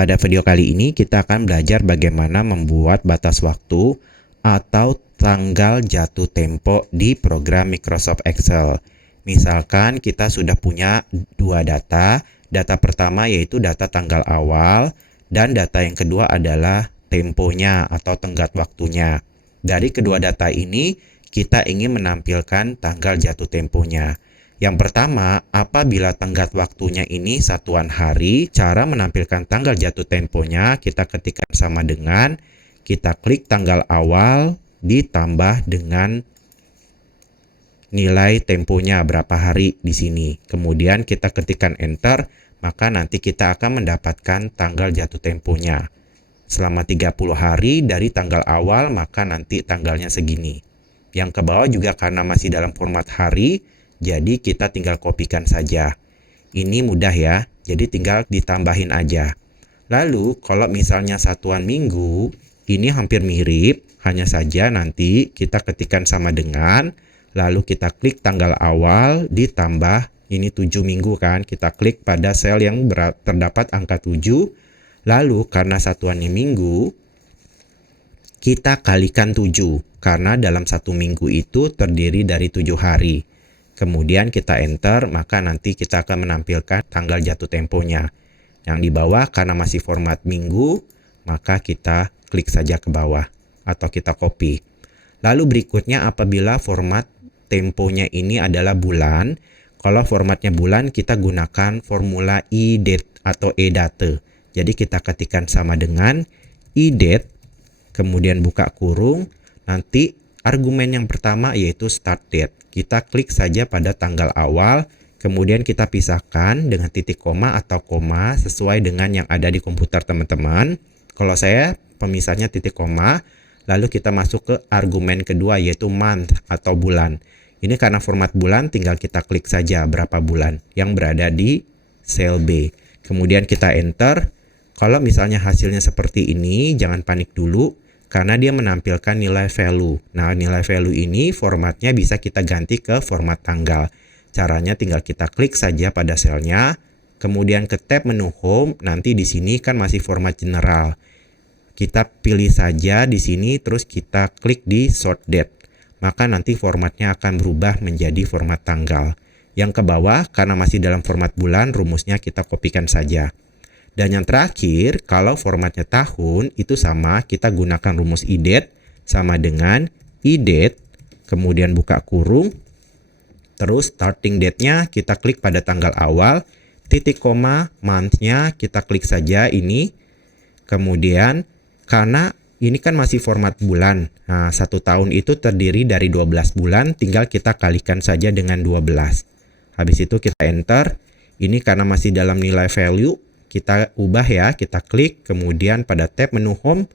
Pada video kali ini kita akan belajar bagaimana membuat batas waktu atau tanggal jatuh tempo di program Microsoft Excel. Misalkan kita sudah punya dua data. Data pertama yaitu data tanggal awal dan data yang kedua adalah temponya atau tenggat waktunya. Dari kedua data ini kita ingin menampilkan tanggal jatuh temponya. Yang pertama, apabila tenggat waktunya ini satuan hari, cara menampilkan tanggal jatuh temponya kita ketikkan sama dengan kita klik tanggal awal ditambah dengan nilai temponya berapa hari di sini. Kemudian kita ketikkan enter, maka nanti kita akan mendapatkan tanggal jatuh temponya. Selama 30 hari dari tanggal awal, maka nanti tanggalnya segini. Yang ke bawah juga karena masih dalam format hari, jadi kita tinggal kopikan saja. Ini mudah ya, jadi tinggal ditambahin aja. Lalu kalau misalnya satuan minggu, ini hampir mirip, hanya saja nanti kita ketikkan sama dengan, lalu kita klik tanggal awal ditambah, ini 7 minggu kan, kita klik pada sel yang terdapat angka 7, lalu karena satuannya minggu, kita kalikan 7, karena dalam satu minggu itu terdiri dari 7 hari. Kemudian kita enter, maka nanti kita akan menampilkan tanggal jatuh temponya. Yang di bawah karena masih format minggu, maka kita klik saja ke bawah atau kita copy. Lalu berikutnya apabila format temponya ini adalah bulan, kalau formatnya bulan kita gunakan formula iDate atau eDate. Jadi kita ketikkan sama dengan iDate, kemudian buka kurung, nanti argumen yang pertama yaitu start date. Kita klik saja pada tanggal awal, kemudian kita pisahkan dengan titik koma atau koma sesuai dengan yang ada di komputer teman-teman. Kalau saya pemisahnya titik koma, lalu kita masuk ke argumen kedua yaitu month atau bulan. Ini karena format bulan tinggal kita klik saja berapa bulan yang berada di sel B. Kemudian kita enter. Kalau misalnya hasilnya seperti ini, jangan panik dulu, karena dia menampilkan nilai value. Nah, nilai value ini formatnya bisa kita ganti ke format tanggal. Caranya tinggal kita klik saja pada selnya, kemudian ke tab menu home, nanti di sini kan masih format general. Kita pilih saja di sini, terus kita klik di sort date. Maka nanti formatnya akan berubah menjadi format tanggal. Yang ke bawah, karena masih dalam format bulan, rumusnya kita kopikan saja. Dan yang terakhir, kalau formatnya tahun, itu sama, kita gunakan rumus iDate, sama dengan iDate, kemudian buka kurung, terus starting date-nya kita klik pada tanggal awal, titik koma, month-nya kita klik saja ini, kemudian karena ini kan masih format bulan, nah 1 tahun itu terdiri dari 12 bulan, tinggal kita kalikan saja dengan 12. Habis itu kita enter, ini karena masih dalam nilai value, kita ubah ya, kita klik, kemudian pada tab menu home,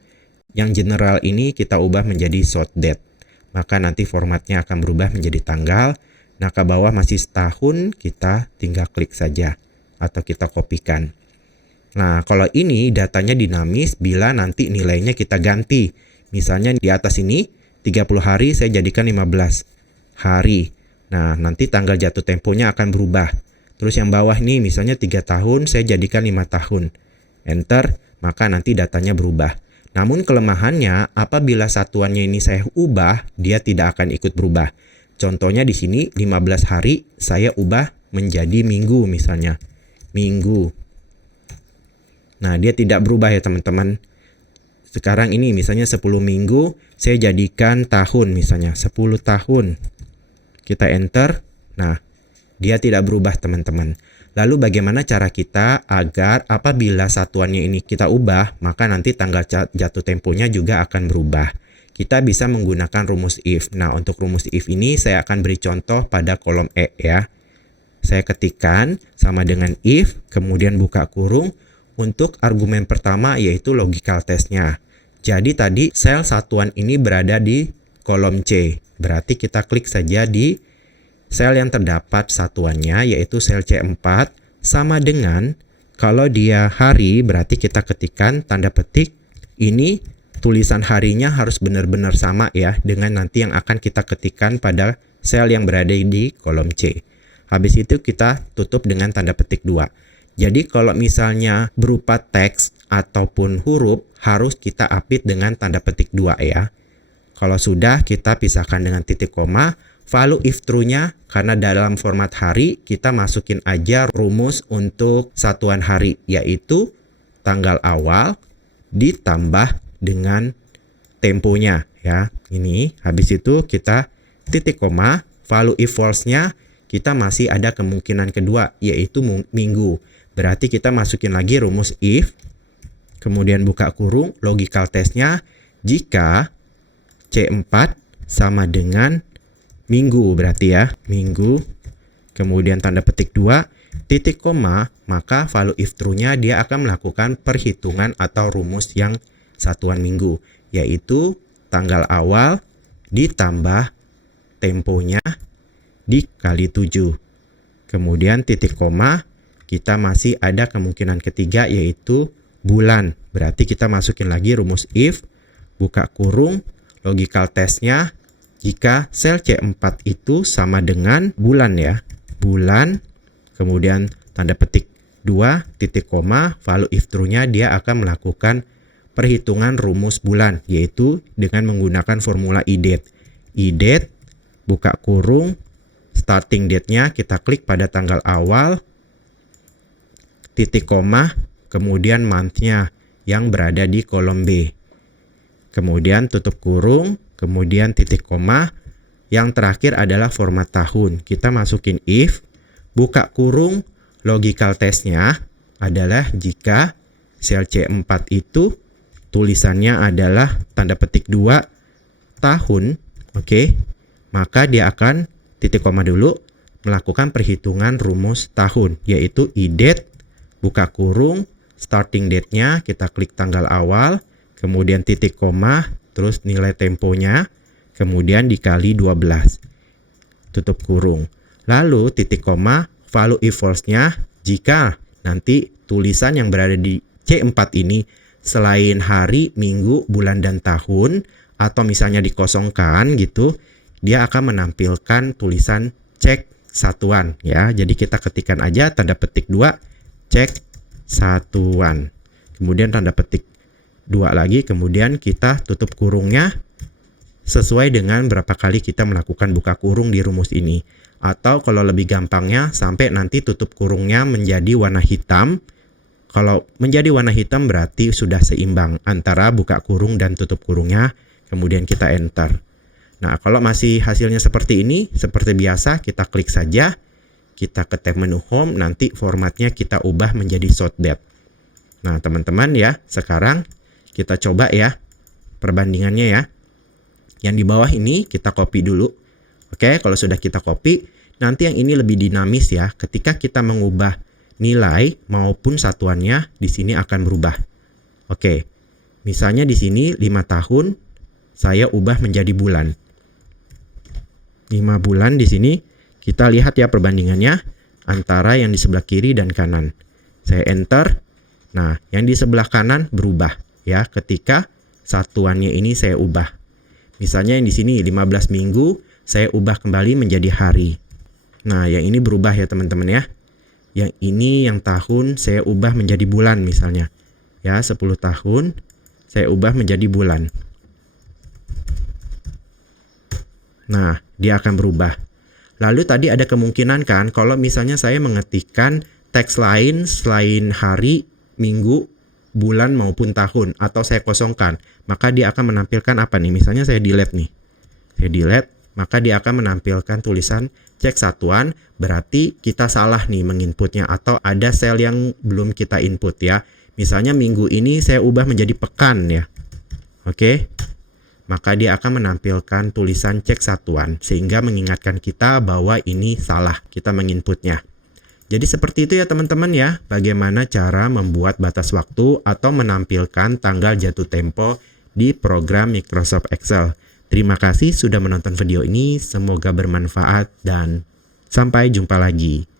yang general ini kita ubah menjadi sort date. Maka nanti formatnya akan berubah menjadi tanggal. Nah, ke bawah masih setahun, kita tinggal klik saja, atau kita kopikan. Nah, kalau ini datanya dinamis bila nanti nilainya kita ganti. Misalnya di atas ini, 30 hari saya jadikan 15 hari. Nah, nanti tanggal jatuh temponya akan berubah. Terus yang bawah ini misalnya 3 tahun, saya jadikan 5 tahun. Enter, maka nanti datanya berubah. Namun kelemahannya, apabila satuannya ini saya ubah, dia tidak akan ikut berubah. Contohnya di sini 15 hari, saya ubah menjadi minggu misalnya. Minggu. Nah, dia tidak berubah ya teman-teman. Sekarang ini misalnya 10 minggu, saya jadikan tahun misalnya. 10 tahun. Kita enter. Nah, dia tidak berubah teman-teman. Lalu bagaimana cara kita agar apabila satuannya ini kita ubah, maka nanti tanggal jatuh temponya juga akan berubah. Kita bisa menggunakan rumus if. Nah, untuk rumus if ini saya akan beri contoh pada kolom E ya. Saya ketikkan sama dengan if, kemudian buka kurung. Untuk argumen pertama yaitu logical test-nya. Jadi tadi sel satuan ini berada di kolom C. Berarti kita klik saja di sel yang terdapat satuannya yaitu sel C4 sama dengan kalau dia hari berarti kita ketikkan tanda petik ini tulisan harinya harus benar-benar sama ya dengan nanti yang akan kita ketikkan pada sel yang berada di kolom C. Habis itu kita tutup dengan tanda petik 2. Jadi kalau misalnya berupa teks ataupun huruf harus kita apit dengan tanda petik 2 ya. Kalau sudah, kita pisahkan dengan titik koma. Value if true-nya, karena dalam format hari, kita masukin aja rumus untuk satuan hari, yaitu tanggal awal ditambah dengan temponya ya. Ini, habis itu kita titik koma. Value if false-nya, kita masih ada kemungkinan kedua, yaitu minggu. Berarti kita masukin lagi rumus if, kemudian buka kurung, logical test-nya, jika C4 sama dengan minggu, berarti ya, minggu, kemudian tanda petik 2, titik koma, maka value if true-nya dia akan melakukan perhitungan atau rumus yang satuan minggu, yaitu tanggal awal ditambah temponya dikali 7. Kemudian titik koma, kita masih ada kemungkinan ketiga yaitu bulan. Berarti kita masukin lagi rumus if, buka kurung, logical test-nya, jika sel C4 itu sama dengan bulan ya. Bulan, kemudian tanda petik 2, titik koma, value if true-nya dia akan melakukan perhitungan rumus bulan, yaitu dengan menggunakan formula IDATE. IDATE, buka kurung, starting date-nya kita klik pada tanggal awal, titik koma, kemudian month-nya yang berada di kolom B. Kemudian tutup kurung, kemudian titik koma. Yang terakhir adalah format tahun. Kita masukin if, buka kurung, logical test-nya adalah jika sel C4 itu tulisannya adalah tanda petik 2 tahun, oke, maka dia akan titik koma dulu melakukan perhitungan rumus tahun, yaitu IDATE, buka kurung, starting date-nya, kita klik tanggal awal, kemudian titik koma, terus nilai temponya, kemudian dikali 12, tutup kurung. Lalu titik koma, value if false-nya, jika nanti tulisan yang berada di C4 ini selain hari, minggu, bulan, dan tahun, atau misalnya dikosongkan gitu, dia akan menampilkan tulisan cek satuan ya. Jadi kita ketikkan aja tanda petik 2, cek satuan. Kemudian tanda petik 2 lagi, kemudian kita tutup kurungnya sesuai dengan berapa kali kita melakukan buka kurung di rumus ini. Atau kalau lebih gampangnya, sampai nanti tutup kurungnya menjadi warna hitam. Kalau menjadi warna hitam berarti sudah seimbang antara buka kurung dan tutup kurungnya, kemudian kita enter. Nah, kalau masih hasilnya seperti ini, seperti biasa, kita klik saja, kita ke tab menu home, nanti formatnya kita ubah menjadi short date. Nah, teman-teman ya, sekarang kita coba ya perbandingannya ya. Yang di bawah ini kita copy dulu. Oke, kalau sudah kita copy, nanti yang ini lebih dinamis ya. Ketika kita mengubah nilai maupun satuannya, di sini akan berubah. Oke, misalnya di sini 5 tahun, saya ubah menjadi bulan. 5 bulan di sini, kita lihat ya perbandingannya antara yang di sebelah kiri dan kanan. Saya enter. Nah, yang di sebelah kanan berubah ya ketika satuannya ini saya ubah. Misalnya yang di sini 15 minggu, saya ubah kembali menjadi hari. Nah, yang ini berubah ya teman-teman ya. Yang ini yang tahun saya ubah menjadi bulan misalnya. Ya, 10 tahun saya ubah menjadi bulan. Nah, dia akan berubah. Lalu tadi ada kemungkinan kan kalau misalnya saya mengetikkan teks lain selain hari, minggu, bulan maupun tahun, atau saya kosongkan, maka dia akan menampilkan apa nih? Misalnya saya delete nih. Saya delete, maka dia akan menampilkan tulisan cek satuan, berarti kita salah nih menginputnya atau ada sel yang belum kita input ya. Misalnya minggu ini saya ubah menjadi pekan ya. Oke. Maka dia akan menampilkan tulisan cek satuan sehingga mengingatkan kita bahwa ini salah kita menginputnya. Jadi seperti itu ya teman-teman ya, bagaimana cara membuat batas waktu atau menampilkan tanggal jatuh tempo di program Microsoft Excel. Terima kasih sudah menonton video ini, semoga bermanfaat dan sampai jumpa lagi.